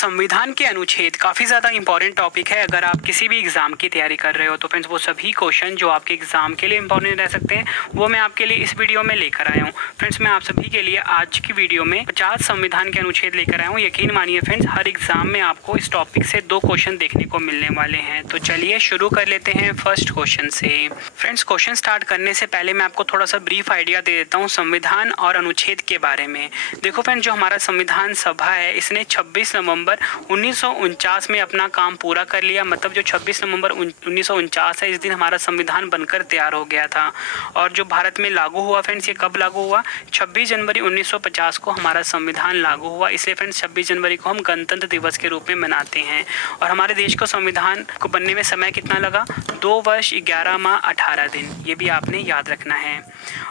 संविधान के अनुच्छेद काफ़ी ज़्यादा इंपॉर्टेंट टॉपिक है। अगर आप किसी भी एग्ज़ाम की तैयारी कर रहे हो तो फ्रेंड्स वो सभी क्वेश्चन जो आपके एग्ज़ाम के लिए इंपॉर्टेंट रह सकते हैं वो मैं आपके लिए इस वीडियो में लेकर आया हूँ। फ्रेंड्स मैं आप सभी के लिए आज की वीडियो में 50 संविधान के अनुच्छेद लेकर आया हूँ। यकीन मानिए फ्रेंड्स हर एग्ज़ाम में आपको इस टॉपिक से 2 क्वेश्चन देखने को मिलने वाले हैं। तो चलिए शुरू कर लेते हैं फर्स्ट क्वेश्चन से। फ्रेंड्स क्वेश्चन स्टार्ट करने से पहले मैं आपको थोड़ा सा ब्रीफ आइडिया दे देता हूँ संविधान और अनुच्छेद के बारे में। देखो फ्रेंड्स जो हमारा संविधान सभा है इसने 26 नवंबर 1949 में अपना काम पूरा कर लिया। मतलब जो 26 नवंबर 1949 है इस दिन हमारा संविधान बनकर तैयार हो गया था। और जो भारत में लागू हुआ फ्रेंड्स ये कब लागू हुआ? 26 जनवरी 1950 को हमारा संविधान लागू हुआ। इसलिए फ्रेंड्स 26 जनवरी को हम गणतंत्र दिवस के रूप में मनाते हैं। और हमारे देश को संविधान को बनने में समय कितना लगा? 2 वर्ष 11 माह 18 दिन। ये भी आपने याद रखना है।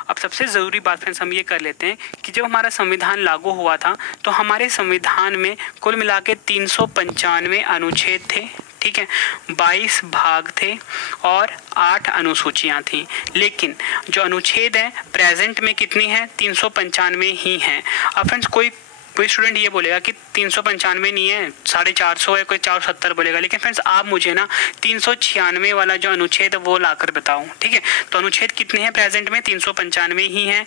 अब सबसे ज़रूरी बात फ्रेंड्स हम ये कर लेते हैं कि जब हमारा संविधान लागू हुआ था तो हमारे संविधान में कुल मिला के 395 अनुच्छेद थे, ठीक है, 22 भाग थे और 8 अनुसूचियां थी। लेकिन जो अनुच्छेद हैं प्रेजेंट में कितनी है? 395 ही हैं। अब फ्रेंड्स कोई स्टूडेंट ये बोलेगा कि 395 नहीं है, 450 है, कोई 470 बोलेगा। लेकिन फ्रेंड्स आप मुझे ना 396 वाला जो अनुच्छेद है वो लाकर बताओ, ठीक है। तो अनुच्छेद कितने हैं प्रेजेंट में? 395 ही हैं।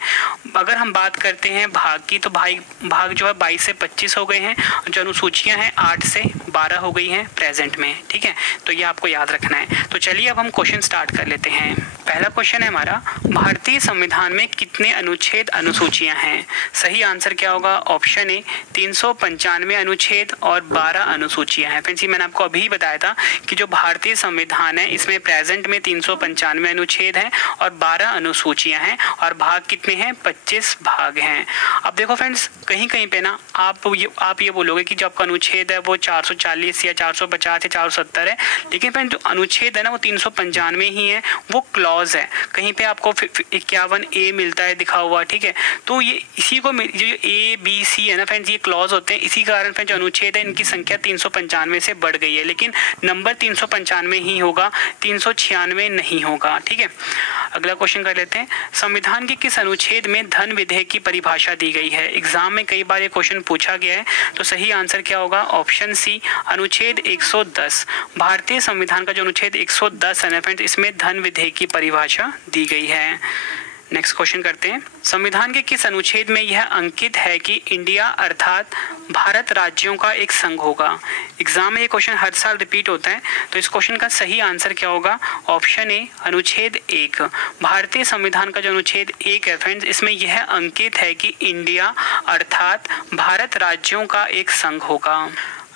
अगर हम बात करते हैं भाग की तो भाग जो है 22 से 25 हो गए हैं। जो अनुसूचियां हैं 8 से 12 हो गई हैं प्रेजेंट में, ठीक है। तो ये आपको याद रखना है। तो चलिए अब हम क्वेश्चन स्टार्ट कर लेते हैं। पहला क्वेश्चन है हमारा, भारतीय संविधान में कितने अनुच्छेद अनुसूचियां हैं? सही आंसर क्या होगा? ऑप्शन ए 395 अनुच्छेद और 12 अनुसूचियां हैं। फ्रेंड्स मैंने आपको अभी बताया था कि जो भारतीय संविधान है इसमें प्रेजेंट में 395 अनुच्छेद हैं और 12 अनुसूचियां हैं और भाग कितने हैं? 25 भाग हैं। अब देखो फ्रेंड्स कहीं कहीं पे ना आप ये बोलोगे कि जो आपका अनुच्छेद है वो 440 या 450 या 470 है। लेकिन फ्रेंड्स जो अनुच्छेद है ना वो 395 ही है, वो क्लॉज है। कहीं पे आपको 51A मिलता है दिखा हुआ, ठीक है। तो ये इसी को जो A-B-C है ना फ्रेंड्स ये क्लॉज होते हैं। इसी कारण फ्रेंड्स जो अनुच्छेद है इनकी संख्या 395 से बढ़ गई है। लेकिन नंबर 395 ही होगा, 396 नहीं होगा, ठीक है। अगला क्वेश्चन कर लेते हैं, संविधान के किस अनुच्छेद में धन विधेयक की परिभाषा दी गई है? एग्जाम में कई बार ये क्वेश्चन पूछा गया है। तो सही आंसर क्या होगा? ऑप्शन सी अनुच्छेद 110। भारतीय संविधान का जो अनुच्छेद 110 है ना फ्रेंड्स इसमें धन विधेयक की परिभाषा दी गई है। नेक्स्ट क्वेश्चन करते हैं, संविधान के किस अनुच्छेद में यह अंकित है कि इंडिया अर्थात भारत राज्यों का एक संघ होगा? एग्जाम में ये क्वेश्चन हर साल रिपीट होता है। तो इस क्वेश्चन का सही आंसर क्या होगा? ऑप्शन ए अनुच्छेद 1। भारतीय संविधान का जो अनुच्छेद 1 है फ्रेंड्स इसमें यह अंकित है कि इंडिया अर्थात भारत राज्यों का एक संघ होगा।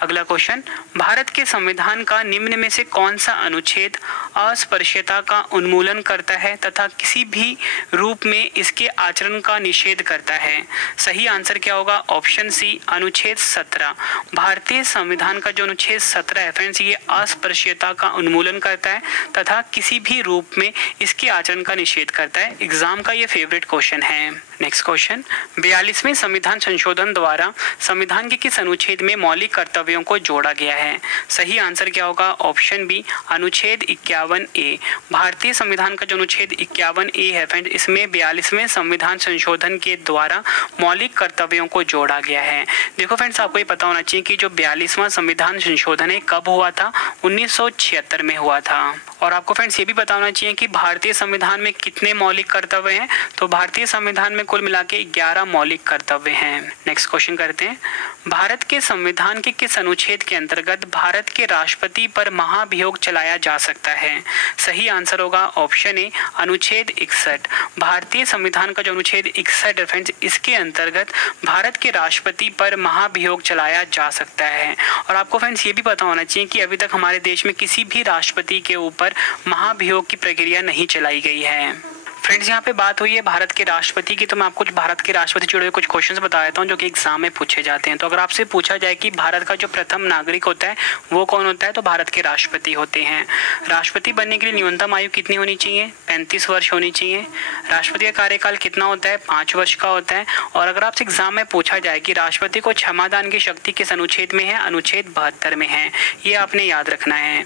अगला क्वेश्चन, भारत के संविधान का निम्न में से कौन सा अनुच्छेद अस्पृश्यता का उन्मूलन करता है तथा किसी भी रूप में इसके आचरण का निषेध करता है? सही आंसर क्या होगा? ऑप्शन सी अनुच्छेद 17। भारतीय संविधान का जो अनुच्छेद 17 है फ्रेंड्स ये अस्पृश्यता का उन्मूलन करता है तथा किसी भी रूप में इसके आचरण का निषेध करता है। एग्जाम का ये फेवरेट क्वेश्चन है। नेक्स्ट क्वेश्चन, 42वें संविधान संशोधन द्वारा संविधान के किस अनुच्छेद में मौलिक कर्तव्यों को जोड़ा गया है? सही आंसर क्या होगा? ऑप्शन बी अनुच्छेद 51A। भारतीय संविधान का जो अनुच्छेद 51A है फ्रेंड्स इसमें 42वें संविधान संशोधन के द्वारा मौलिक कर्तव्यों को जोड़ा गया है। देखो फ्रेंड्स आपको ये पता होना चाहिए कि जो 42वां संविधान संशोधन है कब हुआ था? 1976 में हुआ था। और आपको फ्रेंड्स ये भी पता होना चाहिए कि भारतीय संविधान में कितने मौलिक कर्तव्य हैं? तो भारतीय संविधान में कुल मिला के 11 मौलिक कर्तव्य हैं। नेक्स्ट क्वेश्चन करते हैं, भारत के संविधान के किस अनुच्छेद के अंतर्गत भारत के राष्ट्रपति पर महाभियोग चलाया जा सकता है? सही आंसर होगा ऑप्शन ए अनुच्छेद 61। भारतीय संविधान का जो अनुच्छेद 61 है फ्रेंड्स इसके अंतर्गत भारत के राष्ट्रपति पर महाभियोग चलाया जा सकता है। और आपको फ्रेंड्स ये भी पता होना चाहिए कि अभी तक हमारे देश में किसी भी राष्ट्रपति के ऊपर महाभियोग की प्रक्रिया नहीं चलाई गई है। फ्रेंड्स यहाँ पे बात हुई है भारत के राष्ट्रपति की, तो मैं आपको भारत के राष्ट्रपति जुड़े हुए कुछ क्वेश्चंस बता देता हूँ जो कि एग्जाम में पूछे जाते हैं। तो अगर आपसे पूछा जाए कि भारत का जो प्रथम नागरिक होता है वो कौन होता है? तो भारत के राष्ट्रपति होते हैं। राष्ट्रपति बनने के लिए न्यूनतम आयु कितनी होनी चाहिए? 35 वर्ष होनी चाहिए। राष्ट्रपति का कार्यकाल कितना होता है? 5 वर्ष का होता है। और अगर आपसे एग्जाम में पूछा जाए कि राष्ट्रपति को क्षमादान की शक्ति किस अनुच्छेद में है? अनुच्छेद 72 में है। ये आपने याद रखना है।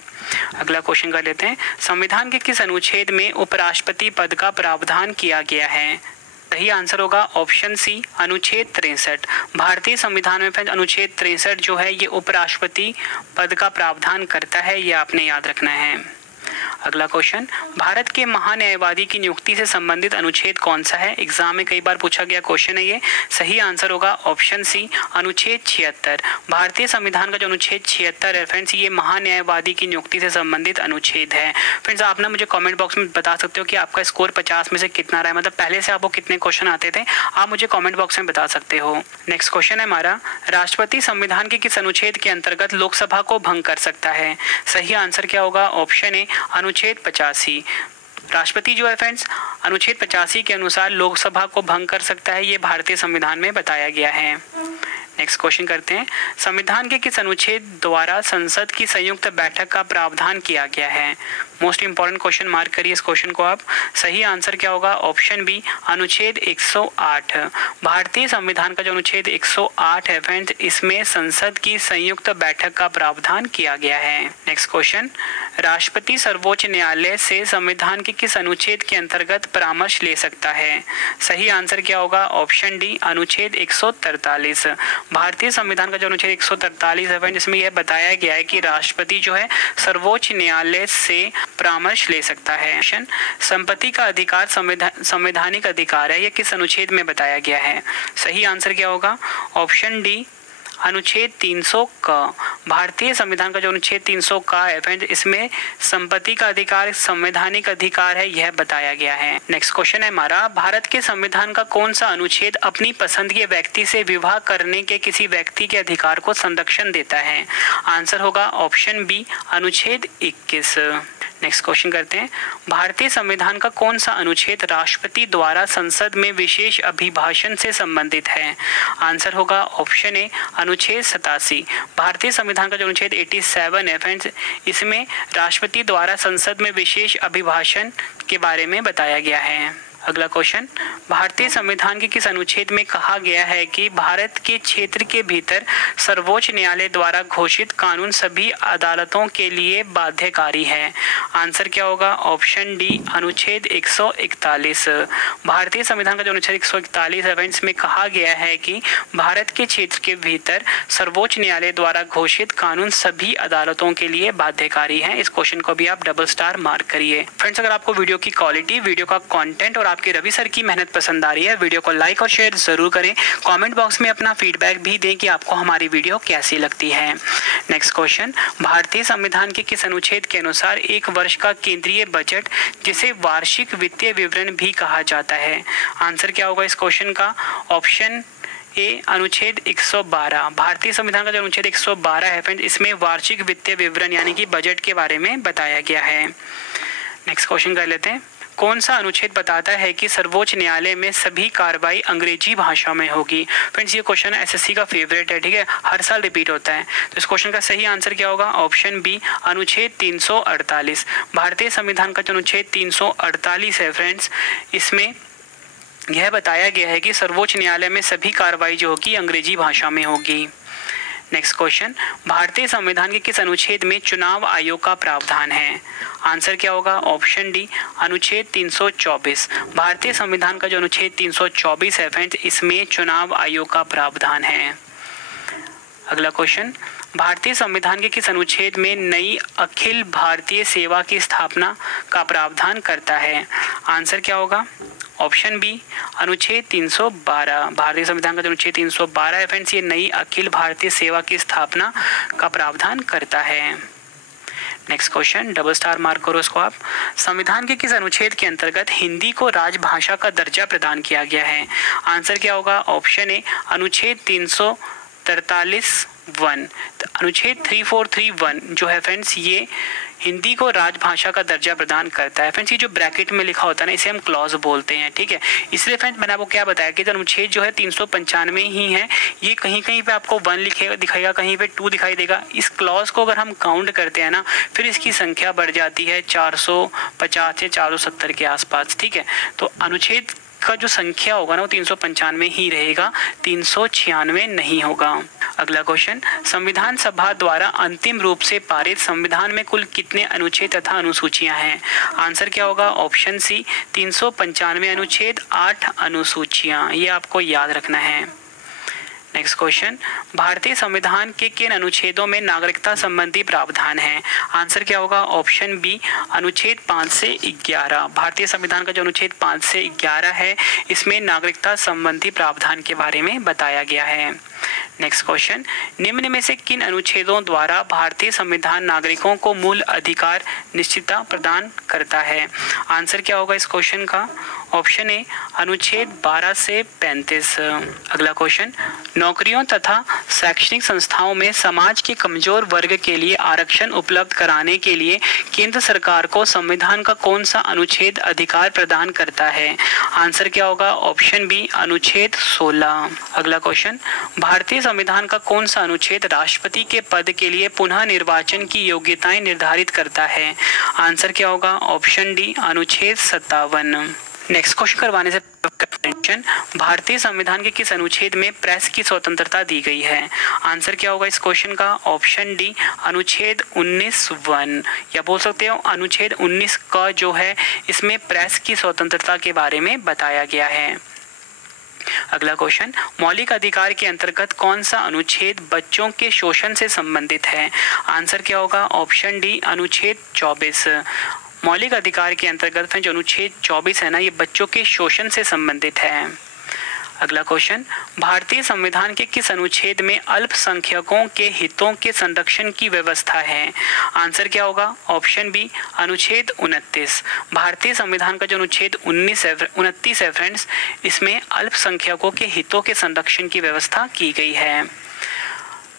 अगला क्वेश्चन कर लेते हैं, संविधान के किस अनुच्छेद में उपराष्ट्रपति पद का प्रावधान किया गया है? सही आंसर होगा ऑप्शन सी अनुच्छेद 63। भारतीय संविधान में फ्रेंड्स अनुच्छेद 63 जो है ये उपराष्ट्रपति पद का प्रावधान करता है, ये आपने याद रखना है। अगला क्वेश्चन, भारत के महान्यायवादी की नियुक्ति से संबंधित अनुच्छेद कौन सा है? एग्जाम में कई बार पूछा गया क्वेश्चन है ये। सही आंसर होगा ऑप्शन सी अनुच्छेद 76। भारतीय संविधान का जो अनुच्छेद 76 है फ्रेंड्स ये महान्यायवादी की नियुक्ति से संबंधित अनुच्छेद है। फ्रेंड्स आप ना मुझे कमेंट बॉक्स में बता सकते हो कि आपका स्कोर 50 में से कितना रहा है, मतलब पहले से आपको कितने क्वेश्चन आते थे, आप मुझे कॉमेंट बॉक्स में बता सकते हो। नेक्स्ट क्वेश्चन है हमारा, राष्ट्रपति संविधान के किस अनुच्छेद के अंतर्गत लोकसभा को भंग कर सकता है? सही आंसर क्या होगा? ऑप्शन ए अनुच्छेद 85। राष्ट्रपति जो है फ्रेंड्स अनुच्छेद 85 के अनुसार लोकसभा को भंग कर सकता है, ये भारतीय संविधान में बताया गया है। नेक्स्ट क्वेश्चन करते हैं, संविधान के किस अनुच्छेद द्वारा संसद की संयुक्त बैठक का प्रावधान किया गया है? मोस्ट इंपॉर्टेंट क्वेश्चन, मार्क करिए इस क्वेश्चन को आप। सही आंसर क्या होगा? ऑप्शन बी अनुच्छेद 108। भारतीय संविधान का जो अनुच्छेद 108 है फ्रेंड्स इसमें संसद की संयुक्त बैठक का प्रावधान किया गया है। नेक्स्ट क्वेश्चन, राष्ट्रपति सर्वोच्च न्यायालय से संविधान के किस अनुच्छेद के अंतर्गत परामर्श ले सकता है? सही आंसर क्या होगा? ऑप्शन डी अनुच्छेद 143। भारतीय संविधान का जो अनुच्छेद 143 है फ्रेंड्स जिसमें यह बताया गया है कि राष्ट्रपति जो है सर्वोच्च न्यायालय से परामर्श ले सकता है। संपत्ति का अधिकार संवैधानिक अधिकार है, यह किस अनुच्छेद में बताया गया है? सही आंसर क्या होगा? ऑप्शन डी अनुच्छेद 300 का। भारतीय संविधान का जो अनुच्छेद 300 का है फ्रेंड्स इसमें संपत्ति का अधिकार संवैधानिक अधिकार है, यह बताया गया है। नेक्स्ट क्वेश्चन है हमारा, भारत के संविधान का कौन सा अनुच्छेद अपनी पसंद के व्यक्ति से विवाह करने के किसी व्यक्ति के अधिकार को संरक्षण देता है? आंसर होगा ऑप्शन बी अनुच्छेद 21। नेक्स्ट क्वेश्चन करते हैं, भारतीय संविधान का कौन सा अनुच्छेद राष्ट्रपति द्वारा संसद में विशेष अभिभाषण से संबंधित है? आंसर होगा ऑप्शन ए अनुच्छेद 87। भारतीय संविधान का जो अनुच्छेद 87 है फ्रेंड्स इसमें राष्ट्रपति द्वारा संसद में विशेष अभिभाषण के बारे में बताया गया है। अगला क्वेश्चन, भारतीय संविधान के किस अनुच्छेद में कहा गया है कि भारत के क्षेत्र के भीतर सर्वोच्च न्यायालय द्वारा घोषित कानून सभी अदालतों के लिए बाध्यकारी है? आंसर क्या होगा? ऑप्शन डी अनुच्छेद 141। भारतीय संविधान का जो अनुच्छेद 141 है इसमें कहा गया है कि भारत के क्षेत्र के भीतर सर्वोच्च न्यायालय द्वारा घोषित कानून सभी अदालतों के लिए बाध्यकारी है। इस क्वेश्चन को भी आप डबल स्टार मार्क करिए। फ्रेंड्स अगर आपको वीडियो की क्वालिटी, वीडियो का कंटेंट और आपके रवि सर की मेहनत पसंद आ रही है, वीडियो को लाइक और शेयर जरूर करें। कमेंट बॉक्स में अपना फीडबैक भी दें कि आपको हमारी वीडियो कैसी लगती है। नेक्स्ट क्वेश्चन, भारतीय संविधान के किस अनुच्छेद के अनुसार एक वर्ष का केंद्रीय बजट जिसे वार्षिक वित्तीय विवरण भी कहा जाता है? आंसर क्या होगा इस क्वेश्चन का? ऑप्शन ए अनुच्छेद 112। भारतीय संविधान का जो अनुच्छेद 112 है फ्रेंड्स इसमें वार्षिक वित्तीय विवरण यानी कि बजट के बारे में बताया गया है। नेक्स्ट क्वेश्चन कर लेते हैं, कौन सा अनुच्छेद बताता है कि सर्वोच्च न्यायालय में सभी कार्रवाई अंग्रेजी भाषा में होगी? फ्रेंड्स ये क्वेश्चन एसएससी का फेवरेट है, ठीक है, हर साल रिपीट होता है। तो इस क्वेश्चन का सही आंसर क्या होगा? ऑप्शन बी अनुच्छेद 348। भारतीय संविधान का जो अनुच्छेद 348 है फ्रेंड्स इसमें यह बताया गया है कि सर्वोच्च न्यायालय में सभी कार्रवाई जो होगी अंग्रेजी भाषा में होगी। नेक्स्ट क्वेश्चन, भारतीय संविधान के किस अनुच्छेद में चुनाव आयोग का प्रावधान है? आंसर क्या होगा? ऑप्शन डी अनुच्छेद 324। भारतीय संविधान का जो अनुच्छेद 324 है फ्रेंड्स इसमें चुनाव आयोग का प्रावधान है। अगला क्वेश्चन, भारतीय संविधान के किस अनुच्छेद में नई अखिल भारतीय सेवा की स्थापना का प्रावधान करता है? आंसर क्या होगा? ऑप्शन बी अनुच्छेद 312। भारतीय संविधान का जो अनुच्छेद 312 है फ्रेंड्स ये नई अखिल भारतीय सेवा की स्थापना का प्रावधान करता है। Next question, double star mark करो इसको आप। संविधान के किस अनुच्छेद के अंतर्गत हिंदी को राजभाषा का दर्जा प्रदान किया गया है? आंसर क्या होगा? ऑप्शन ए अनुच्छेद 343(1). अनुच्छेद 3431 जो है फ्रेंड्स ये हिंदी को राजभाषा का दर्जा प्रदान करता है। फ्रेंड्स ये जो ब्रैकेट में लिखा होता है ना इसे हम क्लॉज बोलते हैं, ठीक है। इसलिए फ्रेंड्स मैंने आपको क्या बताया कि अनुच्छेद जो है 395 ही है, ये कहीं कहीं पे आपको 1 लिखेगा दिखाएगा, कहीं पे 2 दिखाई देगा। इस क्लॉज को अगर हम काउंट करते हैं ना फिर इसकी संख्या बढ़ जाती है 450 या 470 के आसपास, ठीक है। तो अनुच्छेद का जो संख्या होगा ना वो 395 ही रहेगा, 396 नहीं होगा। अगला क्वेश्चन, संविधान सभा द्वारा अंतिम रूप से पारित संविधान में कुल कितने अनुच्छेद तथा अनुसूचियां हैं? आंसर क्या होगा? ऑप्शन सी 395 अनुच्छेद, 8 अनुसूचियां। ये आपको याद रखना है। नेक्स्ट क्वेश्चन, भारतीय संविधान के किन अनुच्छेदों में नागरिकता संबंधी प्रावधान है? आंसर क्या होगा? ऑप्शन बी अनुच्छेद 5 से 11। भारतीय संविधान का जो अनुच्छेद 5 से 11 है, इसमें नागरिकता संबंधी प्रावधान के बारे में बताया गया है। नेक्स्ट क्वेश्चन, निम्न में से किन अनुच्छेदों द्वारा भारतीय संविधान नागरिकों को मूल अधिकार निश्चितता प्रदान करता है? आंसर क्या होगा इस क्वेश्चन का? ऑप्शन ए अनुच्छेद 12 से 35। अगला क्वेश्चन, नौकरियों तथा शैक्षणिक संस्थाओं में समाज के कमजोर वर्ग के लिए आरक्षण उपलब्ध कराने के लिए केंद्र सरकार को संविधान का कौन सा अनुच्छेद अधिकार प्रदान करता है? आंसर क्या होगा? ऑप्शन बी अनुच्छेद 16। अगला क्वेश्चन, भारतीय संविधान का कौन सा अनुच्छेद राष्ट्रपति के पद के लिए पुनः निर्वाचन की योग्यताएं निर्धारित करता है? आंसर क्या होगा? ऑप्शन डी अनुच्छेद 57। नेक्स्ट क्वेश्चन करवाने से अटेंशन, भारतीय संविधान के किस अनुच्छेद में प्रेस की स्वतंत्रता दी गई है? आंसर क्या होगा इस क्वेश्चन का? ऑप्शन डी अनुच्छेद 19(1) या बोल सकते हो अनुच्छेद 19 का जो है इसमें प्रेस की स्वतंत्रता के बारे में बताया गया है। अगला क्वेश्चन, मौलिक अधिकार के अंतर्गत कौन सा अनुच्छेद बच्चों के शोषण से संबंधित है? आंसर क्या होगा? ऑप्शन डी अनुच्छेद 24। मौलिक अधिकार के अंतर्गत जो अनुच्छेद 24 है ना, ये बच्चों के शोषण से संबंधित है। अगला क्वेश्चन, भारतीय संविधान के किस अनुच्छेद में अल्पसंख्यकों के हितों के संरक्षण की व्यवस्था है? आंसर क्या होगा? ऑप्शन बी अनुच्छेद 29। भारतीय संविधान का जो अनुच्छेद 29 है फ्रेंड्स, इसमें अल्पसंख्यकों के हितों के संरक्षण की व्यवस्था की गई है।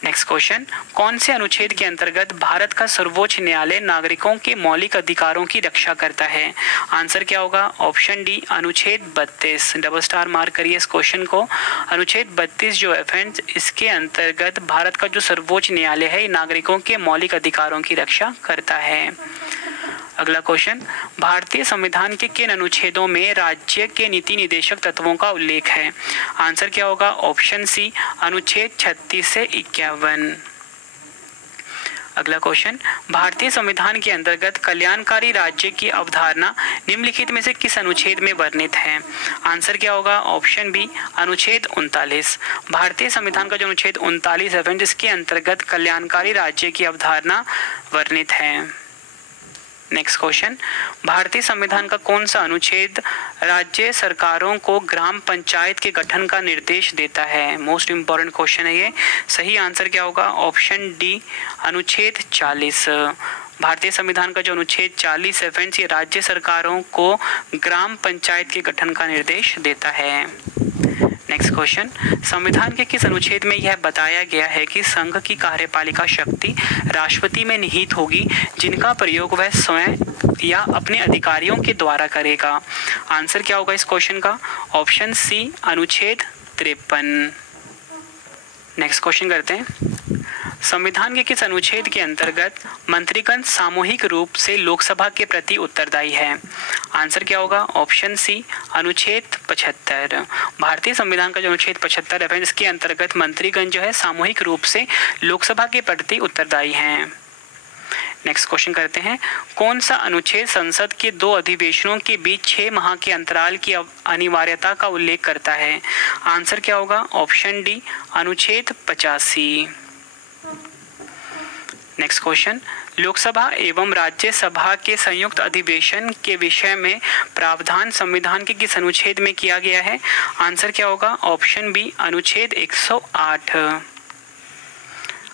नेक्स्ट क्वेश्चन, कौन से अनुच्छेद के अंतर्गत भारत का सर्वोच्च न्यायालय नागरिकों के मौलिक अधिकारों की रक्षा करता है? आंसर क्या होगा? ऑप्शन डी अनुच्छेद 32। डबल स्टार मार्क करिए इस क्वेश्चन को। अनुच्छेद 32 जो है फ्रेंड्स, इसके अंतर्गत भारत का जो सर्वोच्च न्यायालय है नागरिकों के मौलिक अधिकारों की रक्षा करता है। अगला क्वेश्चन, भारतीय संविधान के किन अनुच्छेदों में राज्य के नीति निदेशक तत्वों का उल्लेख है? आंसर क्या होगा? ऑप्शन सी अनुच्छेद 36 से 51। अगला क्वेश्चन, भारतीय संविधान के अंतर्गत कल्याणकारी राज्य की अवधारणा निम्नलिखित में से किस अनुच्छेद में वर्णित है? आंसर क्या होगा? ऑप्शन बी अनुच्छेद 39। भारतीय संविधान का जो अनुच्छेद 39 है जिसके अंतर्गत कल्याणकारी राज्य की अवधारणा वर्णित है। नेक्स्ट क्वेश्चन, भारतीय संविधान का कौन सा अनुच्छेद राज्य सरकारों को ग्राम पंचायत के गठन का निर्देश देता है? मोस्ट इंपॉर्टेंट क्वेश्चन है ये। सही आंसर क्या होगा? ऑप्शन डी अनुच्छेद 40। भारतीय संविधान का जो अनुच्छेद 40 है फ्रेंड्स, ये राज्य सरकारों को ग्राम पंचायत के गठन का निर्देश देता है। नेक्स्ट क्वेश्चन, संविधान के किस अनुच्छेद में यह बताया गया है कि संघ की कार्यपालिका शक्ति राष्ट्रपति में निहित होगी, जिनका प्रयोग वह स्वयं या अपने अधिकारियों के द्वारा करेगा? आंसर क्या होगा इस क्वेश्चन का? ऑप्शन सी अनुच्छेद 53। नेक्स्ट क्वेश्चन करते हैं, संविधान के किस अनुच्छेद के अंतर्गत मंत्रीगण सामूहिक रूप से लोकसभा के प्रति उत्तरदायी है? आंसर क्या होगा? ऑप्शन सी अनुच्छेद 75। भारतीय संविधान का जो अनुच्छेद 75 है इसके अंतर्गत मंत्रीगण जो है सामूहिक रूप से लोकसभा के प्रति उत्तरदायी हैं। नेक्स्ट क्वेश्चन करते हैं, कौन सा अनुच्छेद संसद के 2 अधिवेशनों के बीच 6 माह के अंतराल की अनिवार्यता का उल्लेख करता है? आंसर क्या होगा? ऑप्शन डी अनुच्छेद 85। नेक्स्ट क्वेश्चन, लोकसभा एवं राज्यसभा के संयुक्त अधिवेशन के विषय में प्रावधान संविधान के किस अनुच्छेद में किया गया है? आंसर क्या होगा? ऑप्शन बी अनुच्छेद 108।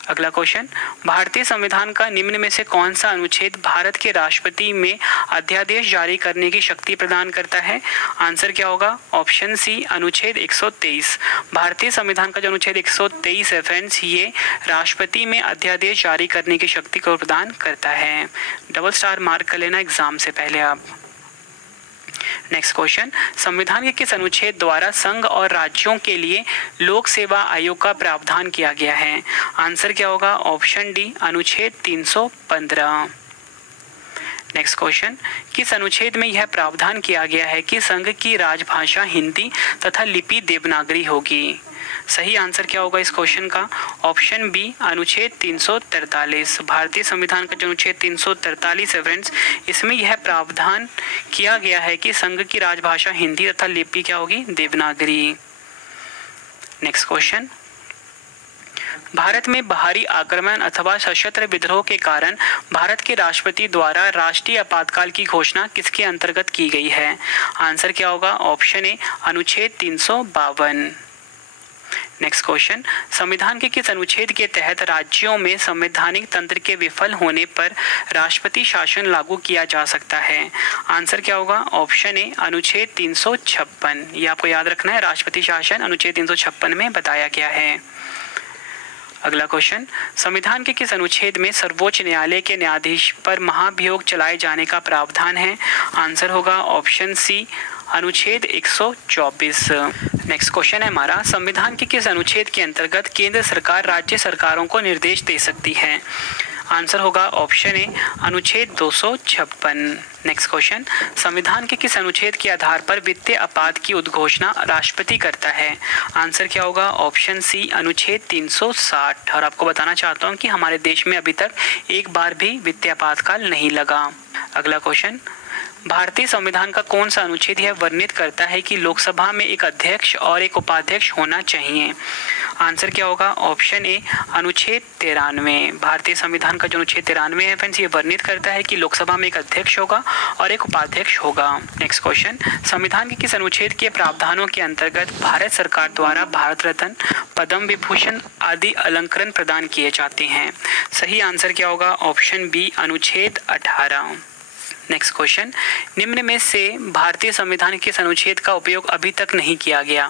अगला क्वेश्चन, भारतीय संविधान का निम्न में से कौन सा अनुच्छेद भारत के राष्ट्रपति में अध्यादेश जारी करने की शक्ति प्रदान करता है? आंसर क्या होगा? ऑप्शन सी अनुच्छेद 123। भारतीय संविधान का जो अनुच्छेद 123 है फ्रेंड्स, ये राष्ट्रपति में अध्यादेश जारी करने की शक्ति को प्रदान करता है। डबल स्टार मार्क कर लेना एग्जाम से पहले आप। नेक्स्ट क्वेश्चन, संविधान के किस अनुच्छेद द्वारा संघ और राज्यों के लिए लोक सेवा आयोग का प्रावधान किया गया है? आंसर क्या होगा? ऑप्शन डी अनुच्छेद 315। नेक्स्ट क्वेश्चन, किस अनुच्छेद में यह प्रावधान किया गया है कि संघ की राजभाषा हिंदी तथा लिपि देवनागरी होगी? सही आंसर क्या होगा इस क्वेश्चन का? ऑप्शन बी अनुच्छेद 343। भारतीय संविधान का जो अनुच्छेद 343 है फ्रेंड्स, इसमें यह प्रावधान किया गया है कि संघ की राजभाषा हिंदी तथा लिपि क्या होगी? देवनागरी। नेक्स्ट क्वेश्चन, भारत में बाहरी आक्रमण अथवा सशस्त्र विद्रोह के कारण भारत के राष्ट्रपति द्वारा राष्ट्रीय आपातकाल की घोषणा किसके अंतर्गत की गई है? आंसर क्या होगा? ऑप्शन ए अनुच्छेद 352। नेक्स्ट क्वेश्चन, संविधान के किस अनुच्छेद के तहत राज्यों में संवैधानिक तंत्र के विफल होने पर राष्ट्रपति शासन लागू किया जा सकता है? आंसर क्या होगा? ऑप्शन ए अनुच्छेद 356। ये आपको याद रखना है, राष्ट्रपति शासन अनुच्छेद 356 में बताया गया है। अगला क्वेश्चन, संविधान के किस अनुच्छेद में सर्वोच्च न्यायालय के न्यायाधीश पर महाभियोग चलाए जाने का प्रावधान है? आंसर होगा ऑप्शन सी अनुच्छेद 124। नेक्स्ट क्वेश्चन है हमारा, संविधान के किस अनुच्छेद के अंतर्गत केंद्र सरकार राज्य सरकारों को निर्देश दे सकती है? आंसर होगा ऑप्शन ए अनुच्छेद 256। नेक्स्ट क्वेश्चन, संविधान के किस अनुच्छेद के आधार पर वित्तीय आपात की उद्घोषणा राष्ट्रपति करता है? आंसर क्या होगा? ऑप्शन सी अनुच्छेद 360। और आपको बताना चाहता हूँ कि हमारे देश में अभी तक एक बार भी वित्तीय आपातकाल नहीं लगा। अगला क्वेश्चन, भारतीय संविधान का कौन सा अनुच्छेद यह वर्णित करता है कि लोकसभा में एक अध्यक्ष और एक उपाध्यक्ष होना चाहिए? आंसर क्या होगा? ऑप्शन ए अनुच्छेद 93। भारतीय संविधान का जो अनुच्छेद 93 है फ्रेंड्स, ये वर्णित करता है कि लोकसभा में एक अध्यक्ष होगा और एक उपाध्यक्ष होगा। नेक्स्ट क्वेश्चन, संविधान के किस अनुच्छेद के प्रावधानों के अंतर्गत भारत सरकार द्वारा भारत रत्न, पद्म विभूषण आदि अलंकरण प्रदान किए जाते हैं? सही आंसर क्या होगा? ऑप्शन बी अनुच्छेद 18। नेक्स्ट क्वेश्चन, निम्न में से भारतीय संविधान के किस अनुच्छेद का उपयोग अभी तक नहीं किया गया?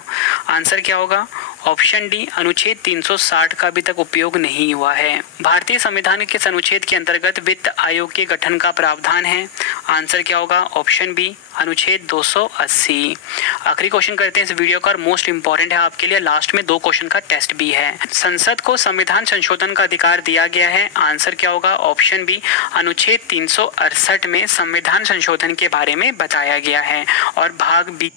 आंसर क्या होगा? ऑप्शन डी अनुच्छेद 360 का अभी तक उपयोग नहीं हुआ है। भारतीय संविधान के किस अनुच्छेद के अंतर्गत वित्त आयोग के गठन का प्रावधान है? आंसर क्या होगा? ऑप्शन बी अनुच्छेद 280। आखिरी क्वेश्चन करते हैं इस वीडियो का, मोस्ट इंपॉर्टेंट है आपके लिए, लास्ट में 2 क्वेश्चन का टेस्ट भी है। संसद को संविधान संशोधन का अधिकार दिया गया है? आंसर क्या होगा? ऑप्शन बी अनुच्छेद 368 में संविधान संशोधन के बारे में बताया गया है। और भाग बी